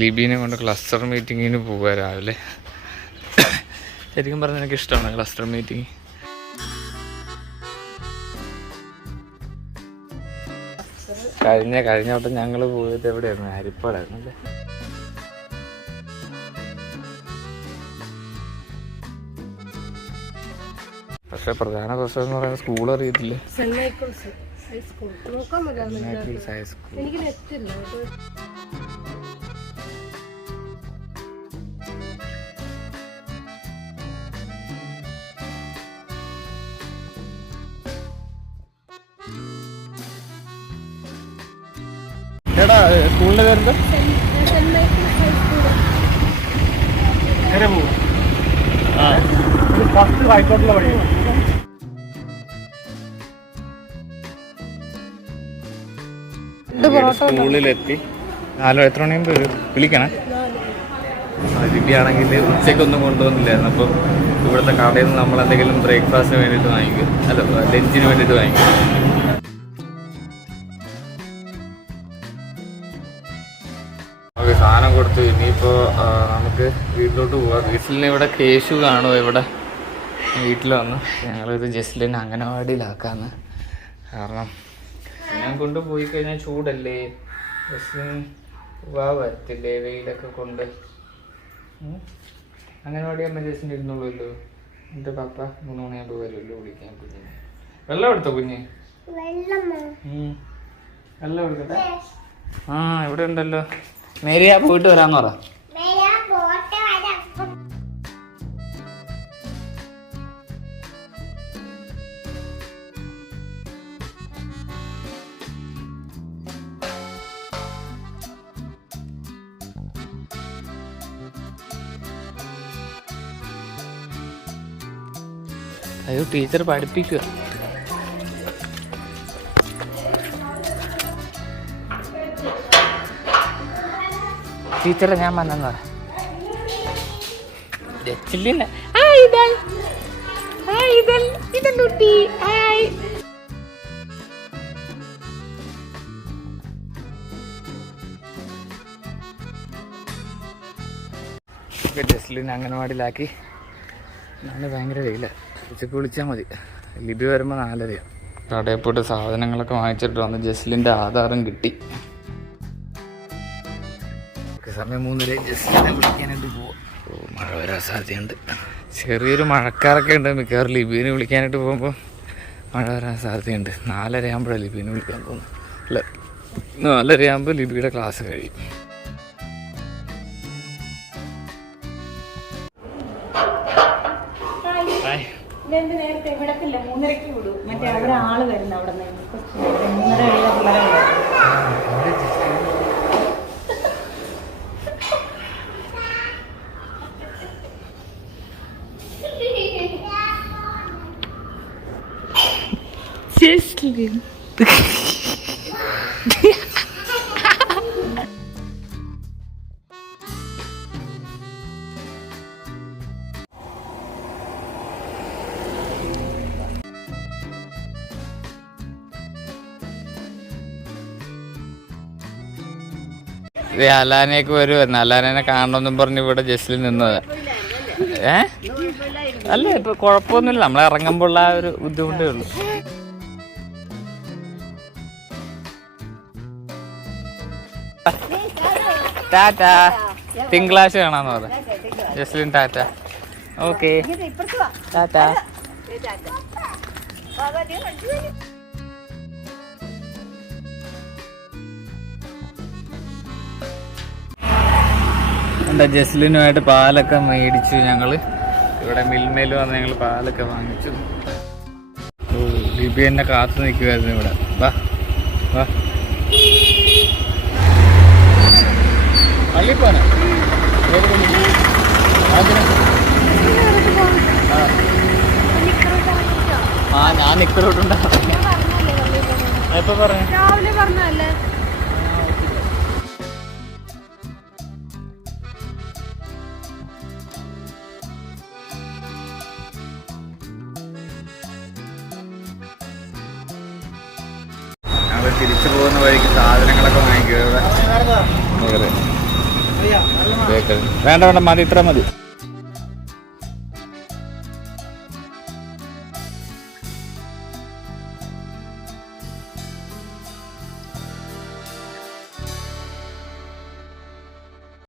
ലിബീനെ കൊണ്ട് ക്ലസ്റ്റർ മീറ്റിങ്ങിന് പോവുക രാവിലെ. ശരിക്കും പറഞ്ഞാൽ എനിക്ക് ഇഷ്ടമാണ് ക്ലസ്റ്റർ മീറ്റിംഗ്. കഴിഞ്ഞ വട്ടം ഞങ്ങൾ പോയത് എവിടെയായിരുന്നു? ഹരിപ്പാടായിരുന്നു അല്ലേ? പക്ഷെ പ്രധാന പ്രശ്നം എന്ന് പറയുന്നത് സ്കൂൾ അറിയത്തില്ലേ. എടാ സ്കൂളിന്റെ പേരെന്താ? ഹൈക്കോട്ടുള്ള വഴി. സ്കൂളിലെത്തി. എത്ര മണിയാകുമ്പോൾ വരും? വിളിക്കണേ. ലിബി ആണെങ്കിൽ ഉച്ചയ്ക്കൊന്നും കൊണ്ടുവന്നില്ലായിരുന്നു. അപ്പം ഇവിടുത്തെ കടയിൽ നിന്ന് നമ്മൾ എന്തെങ്കിലും ബ്രേക്ക്ഫാസ്റ്റിന് വേണ്ടിയിട്ട് വാങ്ങിക്കും, അല്ല ലഞ്ചിന് വേണ്ടിയിട്ട് വാങ്ങിക്കും. ഓക്കെ, സാധനം കൊടുത്തു. ഇനിയിപ്പോൾ നമുക്ക് വീട്ടിലോട്ട് പോവാം. വീട്ടിലിന് ഇവിടെ കേശു കാണുമോ? ഇവിടെ വീട്ടിൽ വന്ന് ഞങ്ങളിത് ജസ്ലിനെ അംഗനവാടിയിലാക്കാന്ന്. കാരണം ഞാൻ കൊണ്ടുപോയി കഴിഞ്ഞാൽ ചൂടല്ലേ, ജസ്ലിന് വരത്തില്ലേ വെയിലൊക്കെ കൊണ്ട്. അംഗനവാടി അമ്മ ജസ്ലിന് ഇരുന്നുള്ളൂല്ലോ. എൻ്റെ പപ്പ 3 മണിയാകുമ്പോൾ വരുമല്ലോ വിളിക്കാൻ കുഞ്ഞിനെ. വെള്ളം എടുത്തോ കുഞ്ഞ്? വെള്ളം എടുക്കട്ടെ. ഇവിടെ ഉണ്ടല്ലോ. മേരിയാ പോയിട്ട് വരാന്ന് പറ. അയ്യോ, ടീച്ചർ പഠിപ്പിക്കുക. ടീച്ചറെ ഞാൻ വന്നെന്ന് പറ. ജസ്ലിനെ അംഗനവാടിയിലാക്കി. നല്ല ഭയങ്കര വെയില. ഉച്ചക്ക് വിളിച്ചാൽ മതി. ലിബി വരുമ്പോൾ 4:30. കടയിൽ പോയിട്ട് സാധനങ്ങളൊക്കെ വാങ്ങിച്ചിട്ട് വന്ന് ജസ്ലിൻ്റെ ആധാരം കിട്ടി. സമയം 3:30. ജസ്ലിനെ വിളിക്കാനായിട്ട് പോവാം. മഴ വരാൻ സാധ്യതയുണ്ട്. ചെറിയൊരു മഴക്കാറൊക്കെ ഉണ്ട്. മിക്കവാറും ലിബീനെ വിളിക്കാനായിട്ട് പോകുമ്പോൾ മഴ വരാൻ സാധ്യതയുണ്ട്. 4:30 ആകുമ്പോഴാണ് ലിബീനെ വിളിക്കാൻ പോകുന്നത്. അല്ല, 4:30 ആകുമ്പോൾ ലിബിയുടെ ക്ലാസ് കഴിയും. നേരത്തെ വിടത്തില്ല, 3:30 വിടും. മറ്റേ അവിടെ ആള് വരുന്ന അവിടെ 3:30 അലാനയൊക്കെ വരുമായിരുന്നു. അലാനെ കാണണമെന്നും പറഞ്ഞ് ഇവിടെ ജസ്റ്റിൽ നിന്നത്. അല്ല, ഇപ്പൊ കുഴപ്പമൊന്നുമില്ല. നമ്മൾ ഇറങ്ങുമ്പോൾ ആ ഒരു ബുദ്ധിമുട്ടേ ഉള്ളൂ. ടാറ്റ. തിങ്കളാഴ്ച കാണാന്ന് പറ ജസ്ലിൻ. ടാറ്റ. ഓക്കെ, ടാറ്റ. എന്താ ജസ്ലിനുമായിട്ട് പാലൊക്കെ മേടിച്ചു ഞങ്ങൾ. ഇവിടെ മിൽമയിൽ വന്ന് ഞങ്ങൾ പാലൊക്കെ വാങ്ങിച്ചു. ലിബി എന്നെ കാത്തു നിൽക്കുമായിരുന്നു ഇവിടെ. വാ വാ, പള്ളിപ്പോന. ഞാൻ നിക്കറോട്ടുണ്ടാവും. എപ്പോ പറഞ്ഞു? രാവിലെ പറഞ്ഞല്ലേ. തിരിച്ചു പോകുന്ന വഴിക്ക് സാധനങ്ങളൊക്കെ വാങ്ങിക്കുക. ബേക്കറി വേണ്ട വേണ്ട മതി, ഇത്ര മതി.